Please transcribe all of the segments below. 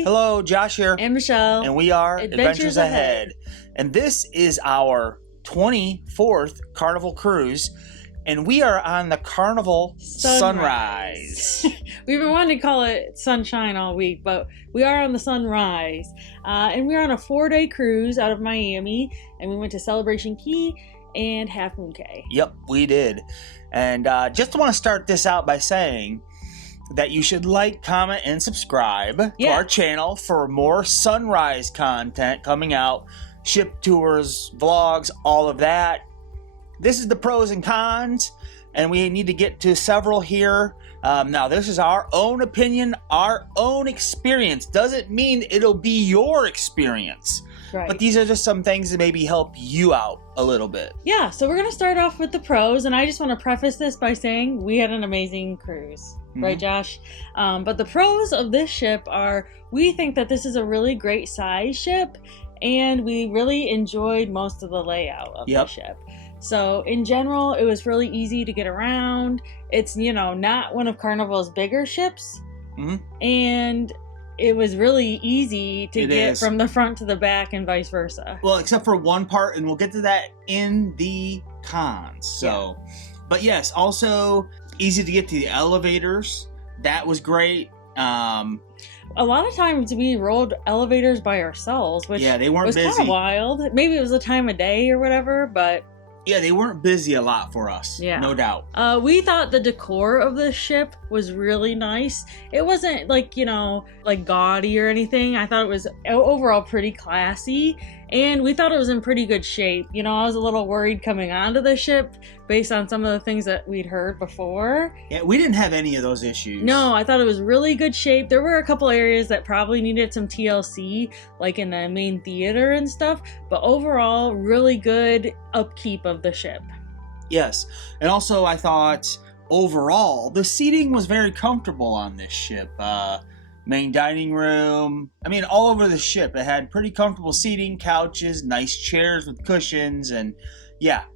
Hi. Hello, Josh here. And Michelle. And we are Adventures Ahead. And this is our 24th Carnival cruise. And we are on the Carnival Sunrise. We've been wanting to call it Sunshine all week, but we are on the Sunrise. And we're on a 4-day cruise out of Miami. And we went to Celebration Key and Half Moon Cay. Yep, we did. And just want to start this out by saying that you should like, comment, and subscribe to our channel for more sunrise content coming out. Ship tours, vlogs, all of that. This is the pros and cons, and we need to get to several here. Now, this is our own opinion, our own experience. Doesn't mean it'll be your experience. Right. But these are just some things that maybe help you out a little bit. Yeah, so we're going to start off with the pros, and I just want to preface this by saying we had an amazing cruise. Right, Josh? But the pros of this ship are, we think that this is a really great size ship, and we really enjoyed most of the layout of the ship. So in general, it was really easy to get around. It's, not one of Carnival's bigger ships. And it was really easy to get from the front to the back and vice versa. Well, except for one part, and we'll get to that in the cons. So, but yes, also easy to get to the elevators. That was great. A lot of times we rode elevators by ourselves, which they weren't was kind of wild. Maybe it was the time of day or whatever, but yeah, they weren't busy a lot for us. Yeah. No doubt. We thought the decor of the ship was really nice. It wasn't like gaudy or anything. I thought it was overall pretty classy, and we thought it was in pretty good shape. I was a little worried coming onto the ship based on some of the things that we'd heard before. Yeah, we didn't have any of those issues. No, I thought it was really good shape. There were a couple areas that probably needed some TLC, like in the main theater and stuff, but overall, really good upkeep of the ship. Yes, and also I thought overall the seating was very comfortable on this ship. Main dining room, all over the ship it had pretty comfortable seating, couches, nice chairs with cushions, and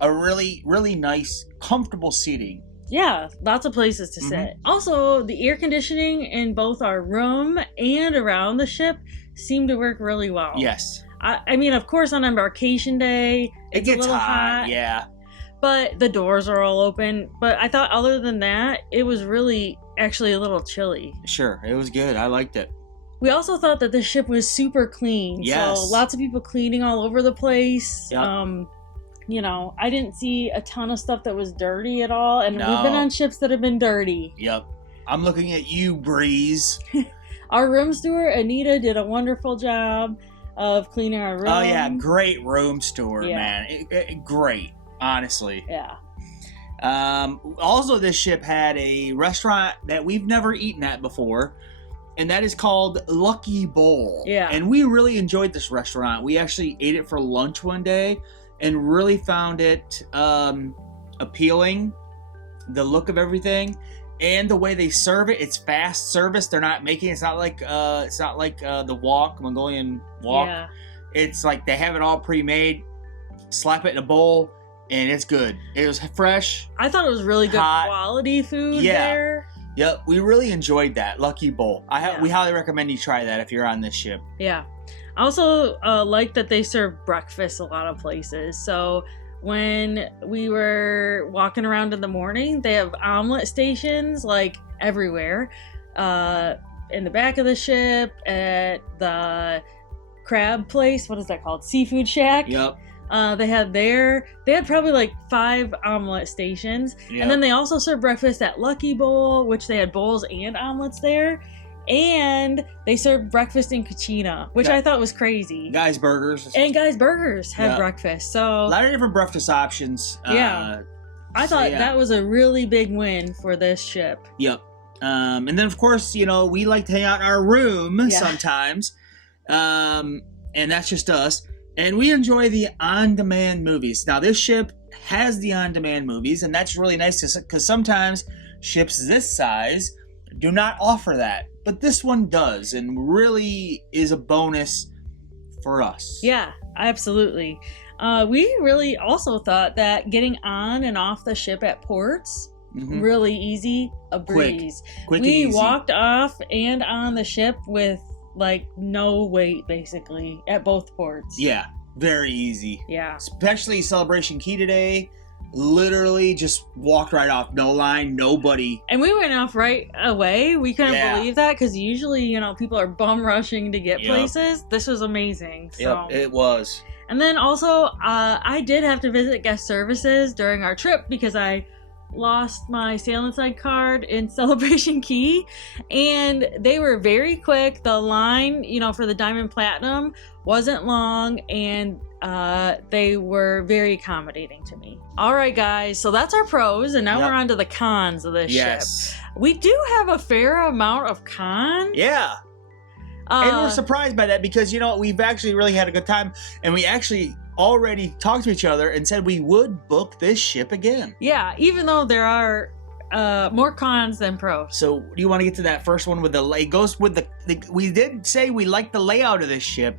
a really, really nice, comfortable seating. Yeah, lots of places to sit. Also, the air conditioning in both our room and around the ship seemed to work really well. Yes. Of course, on embarkation day, it gets a little hot. Yeah. But the doors are all open. But I thought other than that, it was really actually a little chilly. Sure, it was good. I liked it. We also thought that the ship was super clean. Yes. So lots of people cleaning all over the place. Yep. I didn't see a ton of stuff that was dirty at all. And we've been on ships that have been dirty. Yep. I'm looking at you, Breeze. Our room steward, Anita, did a wonderful job of cleaning our room. Oh, yeah. Great room steward, man. Great. Honestly. Yeah. Also, this ship had a restaurant that we've never eaten at before, and that is called Lucky Bowl. Yeah. And we really enjoyed this restaurant. We actually ate it for lunch one day and really found it appealing. The look of everything and the way they serve it. It's fast service. They're not making it's not like the Mongolian Walk. Yeah. It's like they have it all pre-made. Slap it in a bowl. And it's good. It was fresh. I thought it was really good quality food there. Yep, we really enjoyed that. Lucky Bowl. We highly recommend you try that if you're on this ship. Yeah. I also like that they serve breakfast a lot of places. So when we were walking around in the morning, they have omelet stations like everywhere. In the back of the ship, at the crab place. What is that called? Seafood Shack. Yep. They had probably like 5 omelet stations. Yep. And then they also served breakfast at Lucky Bowl, which they had bowls and omelets there. And they served breakfast in Cucina, which I thought was crazy. Guys Burgers. And Guys Burgers had breakfast. So a lot of different breakfast options. Yeah. I thought that was a really big win for this ship. Yep. And then, of course, we like to hang out in our room sometimes. And that's just us. And we enjoy the on-demand movies. Now, this ship has the on-demand movies, and that's really nice because sometimes ships this size do not offer that. But this one does, and really is a bonus for us. Yeah, absolutely. We really also thought that getting on and off the ship at ports, really easy, a breeze. Quick we and easy. walked off and on the ship with like no wait basically at both ports. Yeah, very easy. Yeah. Especially Celebration Key today. Literally just walked right off. No line, nobody. And we went off right away. We couldn't believe that because usually, you know, people are bum rushing to get places. This was amazing. So. Yep, it was. And then also, I did have to visit guest services during our trip because I lost my Sail Inside card in Celebration Key, and they were very quick. The line, you know, for the Diamond Platinum wasn't long, and they were very accommodating to me. All right, guys, so that's our pros, and now we're on to the cons of this ship. We do have a fair amount of cons. Yeah. And we're surprised by that because, you know, we've actually really had a good time, and we actually already talked to each other and said we would book this ship again. Yeah, even though there are more cons than pros. So, do you want to get to that first one with it goes with the we did say we liked the layout of this ship,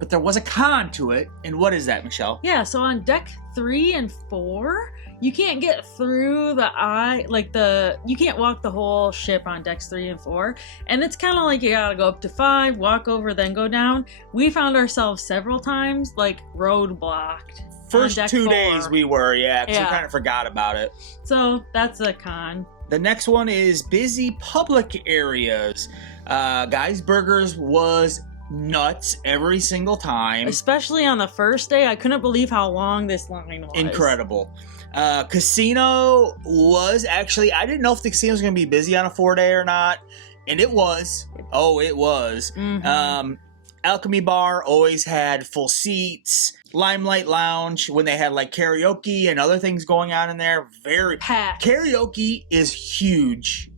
but there was a con to it. And what is that, Michelle? Yeah, so on deck 3 and 4, you can't get through you can't walk the whole ship on decks 3 and 4. And it's kind of like you gotta go up to 5, walk over, then go down. We found ourselves several times, like, roadblocked. First 2 days we were, because we kind of forgot about it. So, that's a con. The next one is busy public areas. Guys Burgers was nuts every single time. Especially on the first day. I couldn't believe how long this line was. Incredible. Casino was actually, I didn't know if the casino was going to be busy on a 4-day or not. And it was. Oh, it was. Mm-hmm. Alchemy Bar always had full seats. Limelight Lounge, when they had like karaoke and other things going on in there, very packed. Karaoke is huge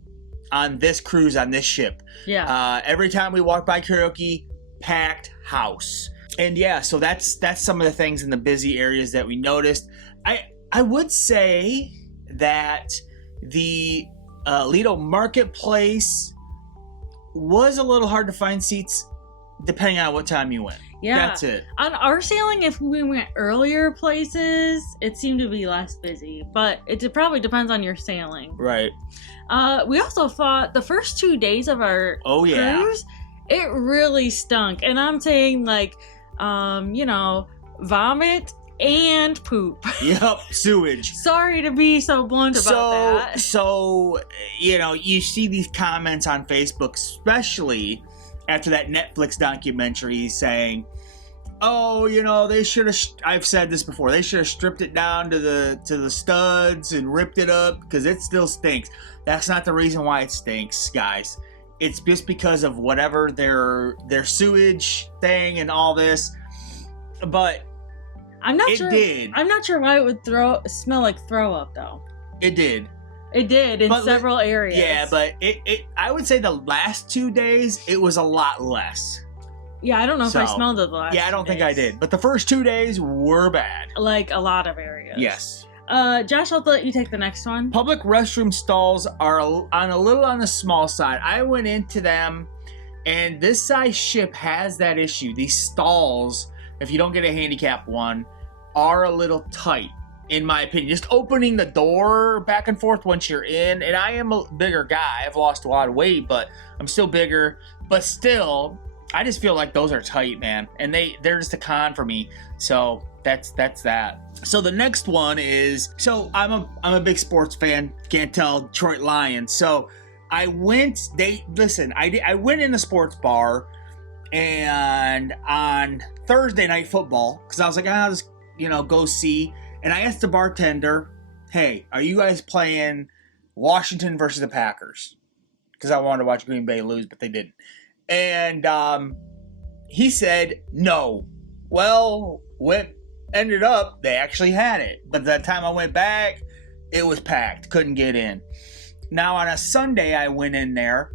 on this cruise, on this ship. Yeah. Every time we walk by karaoke, packed house. And yeah, so that's some of the things in the busy areas that we noticed. I would say that the Lido Marketplace was a little hard to find seats depending on what time you went. Yeah. That's it. On our sailing, if we went earlier places, it seemed to be less busy. But it probably depends on your sailing. Right. We also thought the first 2 days of our cruise, it really stunk. And I'm saying, like, vomit and poop. Yep, sewage. Sorry to be so blunt about that. So, you see these comments on Facebook, especially after that Netflix documentary saying, oh, they should have, I've said this before, they should have stripped it down to the studs and ripped it up because it still stinks. That's not the reason why it stinks, guys. It's just because of whatever their sewage thing and all this. But I'm not sure. Did. I'm not sure why it would smell like throw up though. It did. It did in several areas. Yeah, but it I would say the last 2 days it was a lot less. Yeah, I don't know if I smelled it the last. Yeah, I don't think I did. But the first 2 days were bad. Like a lot of areas. Yes. Josh, I'll let you take the next one. Public restroom stalls are a little on the small side. I went into them, and this size ship has that issue. These stalls, if you don't get a handicap one, are a little tight, in my opinion. Just opening the door back and forth once you're in, and I am a bigger guy. I've lost a lot of weight, but I'm still bigger. But still, I just feel like those are tight, man. And they're just a con for me. So that's that. So the next one is, so I'm a big sports fan. Can't tell, Detroit Lions. So I went I went in a sports bar, and on Thursday Night Football, because I was like, I'll just go see. And I asked the bartender, hey, are you guys playing Washington versus the Packers? Because I wanted to watch Green Bay lose, but they didn't. And he said, no. Well, what ended up, they actually had it. But that time I went back, it was packed. Couldn't get in. Now, on a Sunday, I went in there,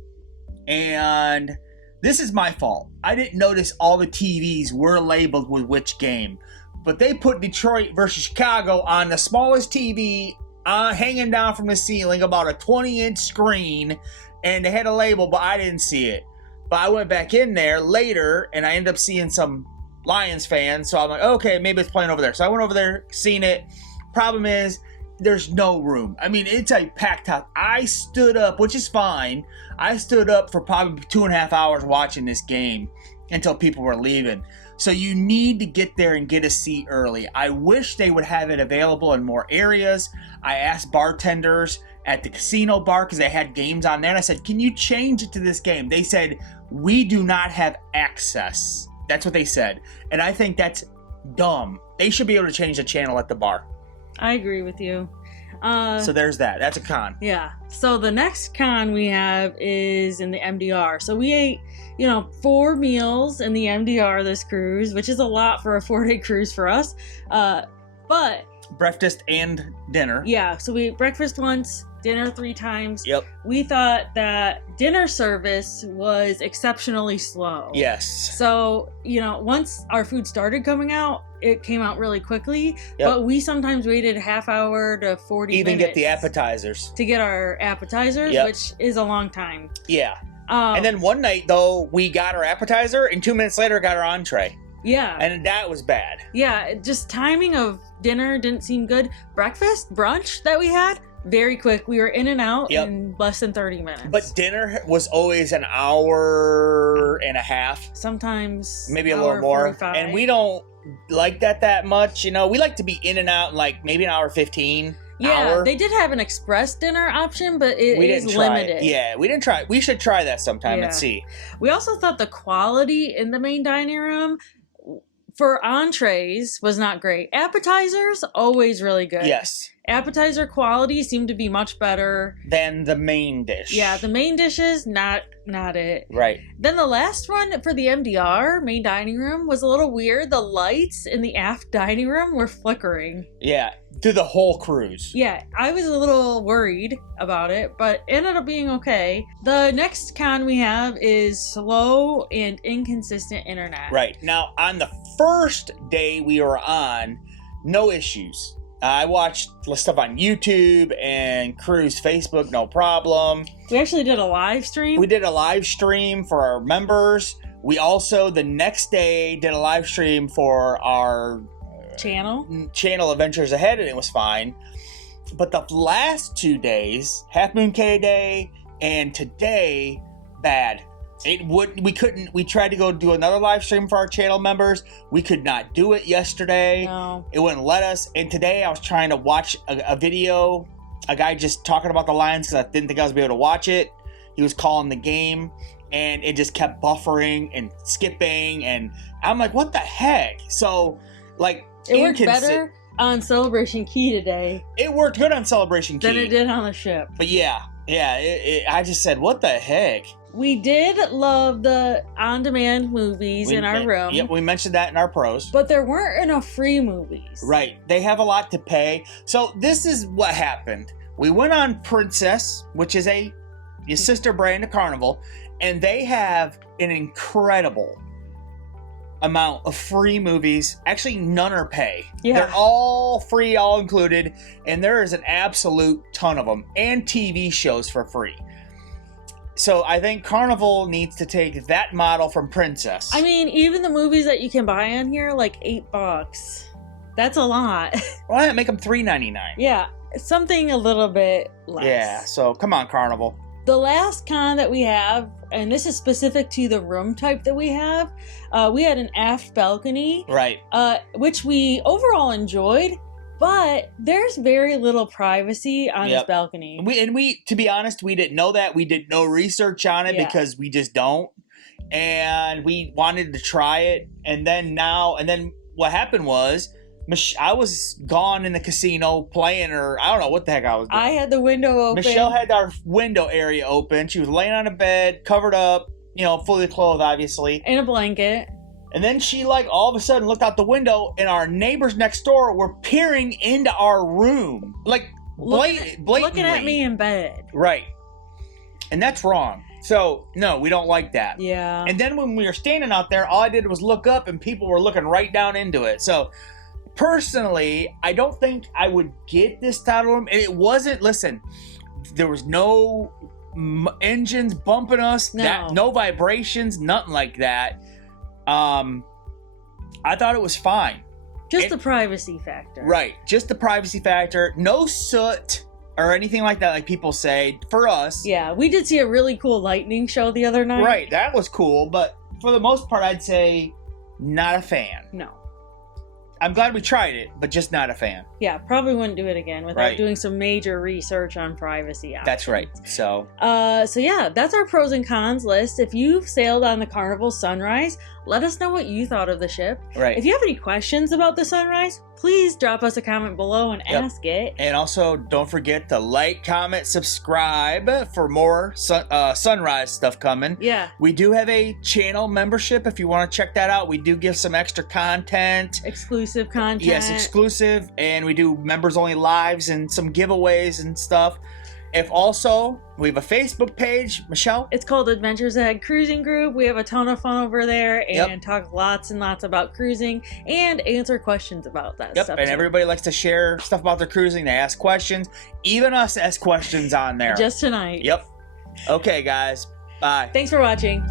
and this is my fault. I didn't notice all the TVs were labeled with which game. But they put Detroit versus Chicago on the smallest TV hanging down from the ceiling, about a 20-inch screen, and they had a label, but I didn't see it. But I went back in there later, and I ended up seeing some Lions fans, so I'm like, okay, maybe it's playing over there. So I went over there, seen it. Problem is, there's no room. I mean, it's a packed house. I stood up, which is fine. I stood up for probably 2.5 hours watching this game until people were leaving. So you need to get there and get a seat early. I wish they would have it available in more areas. I asked bartenders at the casino bar because they had games on there. And I said, can you change it to this game? They said, we do not have access. That's what they said. And I think that's dumb. They should be able to change the channel at the bar. I agree with you. So there's that. That's a con. Yeah. So the next con we have is in the MDR. So we ate, 4 meals in the MDR this cruise, which is a lot for a 4-day cruise for us. But breakfast and dinner. Yeah. So we ate breakfast once, dinner 3 times. Yep. We thought that dinner service was exceptionally slow. Yes. So, once our food started coming out, it came out really quickly. Yep. But we sometimes waited a half hour to 40 minutes. Even get the appetizers. To get our appetizers, Yep. which is a long time. Yeah. And then one night, though, we got our appetizer, and 2 minutes later got our entree. Yeah. And that was bad. Yeah, just timing of dinner didn't seem good. Breakfast, brunch that we had, very quick. We were in and out in less than 30 minutes. But dinner was always an hour and a half. Sometimes maybe a little more. 45. And we don't like that much. We like to be in and out in like maybe an hour 15. Yeah, they did have an express dinner option, but it is limited. Yeah, we didn't try it. We should try that sometime and see. We also thought the quality in the main dining room for entrees was not great. Appetizers, always really good. Yes. Appetizer quality seemed to be much better than the main dish. Yeah, the main dishes, not it. Right. Then the last one for the MDR, main dining room, was a little weird. The lights in the aft dining room were flickering. Yeah, through the whole cruise. Yeah, I was a little worried about it, but it ended up being okay. The next con we have is slow and inconsistent internet. Right. Now, on the first day we were on, no issues. I watched stuff on YouTube and Cruise Facebook, no problem. We actually did a live stream. We did a live stream for our members. We also, the next day, did a live stream for our channel Adventures Ahead, and it was fine. But the last 2 days, Half Moon K Day and today, bad. We tried to go do another live stream for our channel members. We could not do it yesterday. No. It wouldn't let us. And today I was trying to watch a video, a guy just talking about the Lions because I didn't think I was going to be able to watch it. He was calling the game and it just kept buffering and skipping. And I'm like, what the heck? So, like, it worked better on Celebration Key today. It worked good on Celebration Key than it did on the ship. But yeah, I just said, what the heck? We did love the on-demand movies in our room. Yep, we mentioned that in our pros. But there weren't enough free movies. Right. They have a lot to pay. So this is what happened. We went on Princess, which is your sister brand of Carnival, and they have an incredible amount of free movies. Actually, none are pay. Yeah. They're all free, all included, and there is an absolute ton of them, and TV shows for free. So I think Carnival needs to take that model from Princess. I mean, even the movies that you can buy on here, like $8. That's a lot. Why not make them $3.99? Yeah, something a little bit less. Yeah, so come on, Carnival. The last con that we have, and this is specific to the room type that we have, we had an aft balcony. Right. Which we overall enjoyed. But there's very little privacy on this balcony. We, to be honest, we didn't know that. We did no research on it because we just don't. And we wanted to try it. And then what happened was, I was gone in the casino playing, or I don't know what the heck I was doing. I had the window open. Michelle had our window area open. She was laying on a bed, covered up, fully clothed, obviously. In a blanket. And then she, all of a sudden, looked out the window, and our neighbors next door were peering into our room. Blatantly. Looking at me in bed. Right. And that's wrong. So, no, we don't like that. Yeah. And then when we were standing out there, all I did was look up, and people were looking right down into it. So, personally, I don't think I would get this title room. And it wasn't, listen, there was no engines bumping us. No vibrations, nothing like that. I thought it was fine. Just the privacy factor. Right. Just the privacy factor. No soot or anything like that, like people say, for us. Yeah, we did see a really cool lightning show the other night. Right, that was cool, but for the most part, I'd say not a fan. No. I'm glad we tried it, but just not a fan. Yeah, probably wouldn't do it again without Right. doing some major research on privacy options. That's right. So yeah, that's our pros and cons list. If you've sailed on the Carnival Sunrise, let us know what you thought of the ship. Right. If you have any questions about the Sunrise, please drop us a comment below and ask it. And also, don't forget to like, comment, subscribe for more Sunrise stuff coming. Yeah. We do have a channel membership if you want to check that out. We do give some extra content. Exclusive content. Yes, exclusive. And we do members only lives and some giveaways and stuff. If also, we have a Facebook page, Michelle. It's called Adventures Ahead Cruising Group. We have a ton of fun over there and talk lots and lots about cruising and answer questions about that stuff. And too. everybody likes to share stuff about their cruising. They ask questions. Even us ask questions on there. Just tonight. Yep. Okay, guys. Bye. Thanks for watching.